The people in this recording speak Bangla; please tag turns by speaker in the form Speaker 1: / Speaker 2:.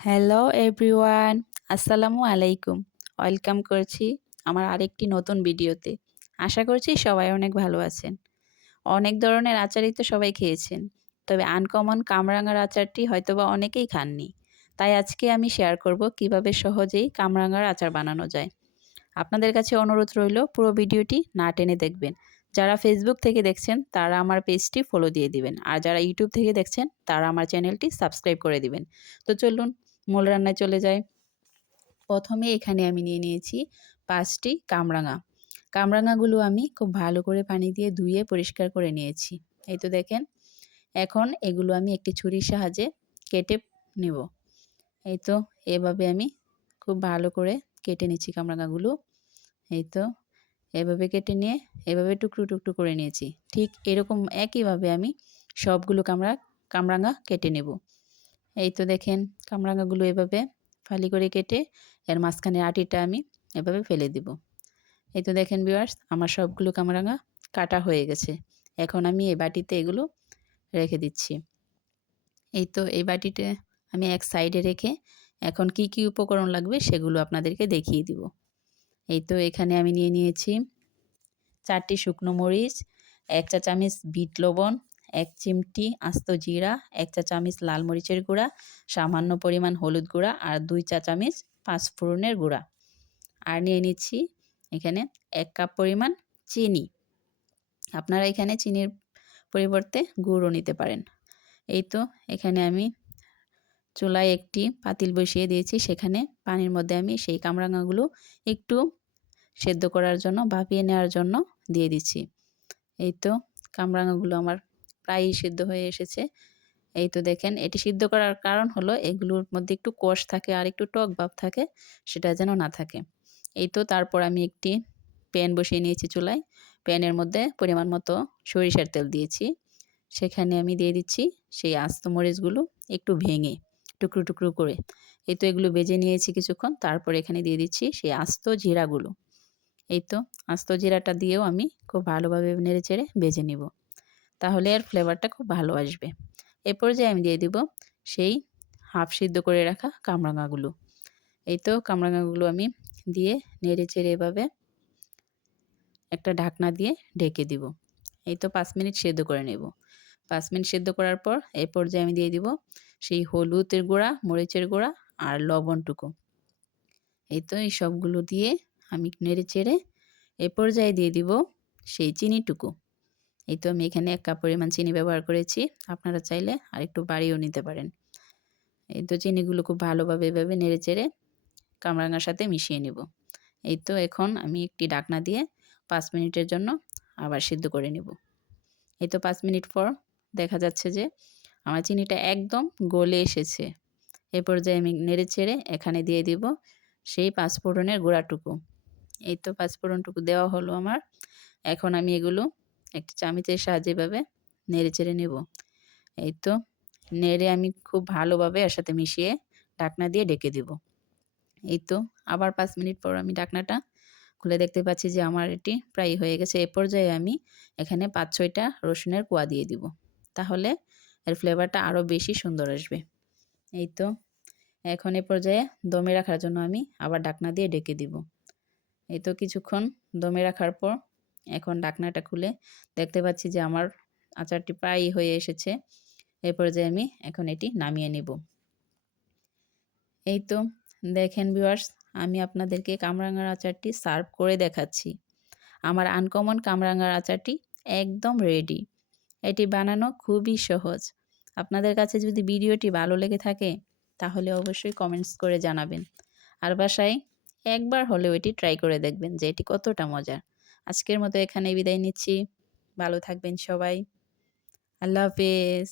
Speaker 1: হ্যালো এভরিওয়ান আসসালামু আলাইকুম ওয়েলকাম করছি আমার আরেকটি নতুন ভিডিওতে আশা করছি সবাই অনেক ভালো আছেন। অনেক ধরনের আচারই তো সবাই খেয়েছেন। তবে আনকমন কামরাঙার আচারটি হয়তোবা অনেকেই খাননি। তাই আজকে আমি শেয়ার করব কীভাবে সহজেই কামরাঙার আচার বানানো যায়। আপনাদের কাছে অনুরোধ রইল, পুরো ভিডিওটি না টেনে দেখবেন। যারা ফেসবুক থেকে দেখছেন, তারা আমার পেজটি ফলো দিয়ে দিবেন। আর যারা ইউটিউব থেকে দেখছেন, তারা আমার চ্যানেলটি সাবস্ক্রাইব করে দিবেন। তো চলুন মূল রান্নায় চলে যায়। প্রথমে এখানে আমি নিয়ে নিয়েছি পাঁচটি কামরাঙা। কামরাঙাগুলো আমি খুব ভালো করে পানি দিয়ে ধুয়ে পরিষ্কার করে নিয়েছি। এই তো দেখেন, এখন এগুলো আমি একটি ছুরির সাহায্যে কেটে নেব। এই তো এভাবে আমি খুব ভালো করে কেটে নিচ্ছি কামরাঙাগুলো। এই তো এভাবে কেটে নিয়ে এভাবে টুকরো টুকরো করে নিয়েছি। ঠিক এরকম একইভাবে আমি সবগুলো কামড়া কামরাঙা কেটে নেব। এই তো দেখেন কামরাঙাগুলো এভাবে ফালি করে কেটে এর মাঝখানে আটিটা আমি এভাবে ফেলে দিব। এই তো দেখেন বিওয়ার্স আমার সবগুলো কামরাঙা কাটা হয়ে গেছে। এখন আমি এই বাটিতে এগুলো রেখে দিচ্ছি। এই তো এই বাটিতে আমি এক সাইডে রেখে এখন কি কি উপকরণ লাগবে সেগুলো আপনাদেরকে দেখিয়ে দিব। এই তো এখানে আমি নিয়ে নিয়েছি চারটি শুকনো মরিচ, এক চা চামচ বিট লবণ এক চিমটি আস্ত জিরা, এক চা চামচ লাল মরিচের গুঁড়া, সামান্য পরিমাণ হলুদ গুঁড়া আর দুই চা চামচ পাঁচফোড়নের গুঁড়া। আর নিয়ে নিচ্ছি এখানে এক কাপ পরিমাণ চিনি। আপনারা এখানে চিনির পরিবর্তে গুঁড়ও নিতে পারেন। এই তো এখানে আমি চুলায় একটি পাতিল বসিয়ে দিয়েছি। সেখানে পানির মধ্যে আমি সেই কামরাঙাগুলো একটু সেদ্ধ করার জন্য, ভাপিয়ে নেওয়ার জন্য দিয়ে দিচ্ছি। এই তো কামরাঙাগুলো আমার প্রায়ই সিদ্ধ হয়ে এসেছে। এই তো দেখেন, এটি সিদ্ধ করার কারণ হলো এগুলোর মধ্যে একটু কোষ থাকে আর একটু টক ভাব থাকে, সেটা যেন না থাকে। এই তো তারপর আমি একটি প্যান বসিয়ে নিয়েছি চুলায়। প্যানের মধ্যে পরিমাণ মতো সরিষার তেল দিয়েছি। সেখানে আমি দিয়ে দিচ্ছি সেই আস্ত মরিচগুলো একটু ভেঙে, টুকরো টুকরো করে। এই তো এগুলো বেজে নিয়েছি কিছুক্ষণ, তারপর এখানে দিয়ে দিচ্ছি সেই আস্ত জিরাগুলো। এই তো আস্ত জিরাটা দিয়েও আমি খুব ভালোভাবে নেড়ে চেড়ে বেজে নিব। তাহলে এর ফ্লেভারটা খুব ভালো আসবে। এ পর্যায়ে আমি দিয়ে দিব সেই হাফ সিদ্ধ করে রাখা কামরাঙাগুলো। এই তো কামরাঙাগুলো আমি দিয়ে নেড়ে চেড়ে এভাবে একটা ঢাকনা দিয়ে ঢেকে দিব। এই তো পাঁচ মিনিট সেদ্ধ করে নেব। পাঁচ মিনিট সেদ্ধ করার পর এই পর্যায়ে আমি দিয়ে দিব সেই হলুদের গুঁড়া, মরিচের গুঁড়া আর লবণটুকু এই তো এই সবগুলো দিয়ে আমি নেড়ে চেড়ে এ পর্যায়ে দিয়ে দিব সেই চিনিটুকু। এই তো আমি এখানে এক কাপ পরিমাণ চিনি ব্যবহার করেছি। আপনারা চাইলে আর একটু বাড়িয়েও নিতে পারেন। এই তো চিনিগুলো খুব ভালোভাবে এভাবে নেড়ে চেড়ে কামরাঙার সাথে মিশিয়ে নেব। এই তো এখন আমি একটি ডাকনা দিয়ে পাঁচ মিনিটের জন্য আবার সিদ্ধ করে নেব। এই তো পাঁচ মিনিট পর দেখা যাচ্ছে যে আমার চিনিটা একদম গলে এসেছে। এ পর্যায়ে আমি নেড়ে চেড়ে এখানে দিয়ে দিব সেই পাঁচফোড়নের গোড়াটুকু। এই তো পাঁচফোড়নটুকু দেওয়া হলো আমার। এখন আমি এগুলো একটি চামিচের সাহায্যে এভাবে নেড়ে চেড়ে নেব। এই তো, নেড়ে আমি খুব ভালোভাবে এর সাথে মিশিয়ে ঢাকনা দিয়ে ডেকে দেব। এই তো, আবার পাঁচ মিনিট পর আমি ঢাকনাটা খুলে দেখতে পাচ্ছি যে আমার এটি প্রায় হয়ে গেছে। এ পর্যায়ে আমি এখানে পাঁচ ছয়টা রসুনের কোয়া দিয়ে দিব। তাহলে এর ফ্লেভারটা আরও বেশি সুন্দর আসবে। এই তো, এখন এ পর্যায়ে দমে রাখার জন্য আমি আবার ডাকনা দিয়ে ডেকে দিব। এই তো, কিছুক্ষণ দমে রাখার পর এখন ডাকনাটা খুলে দেখতে পাচ্ছি যে আমার আচারটি প্রায় হয়ে এসেছে। এ পর্যায়ে আমি এখন এটি নামিয়ে নেব। এই তো, দেখেন ভিউয়ার্স আমি আপনাদেরকে কামরাঙার আচারটি সার্ভ করে দেখাচ্ছি। আমার আনকমন কামরাঙার আচারটি একদম রেডি এটি বানানো খুবই সহজ। আপনাদের কাছে যদি ভিডিওটি ভালো লেগে থাকে, তাহলে অবশ্যই কমেন্টস করে জানাবেন। আর বাসায় একবার হলেও এটি ট্রাই করে দেখবেন যে এটি কতটা মজার। আজকের মতো এখানে বিদায় নিচ্ছি। ভালো থাকবেন সবাই। আল্লাহ হাফেজ।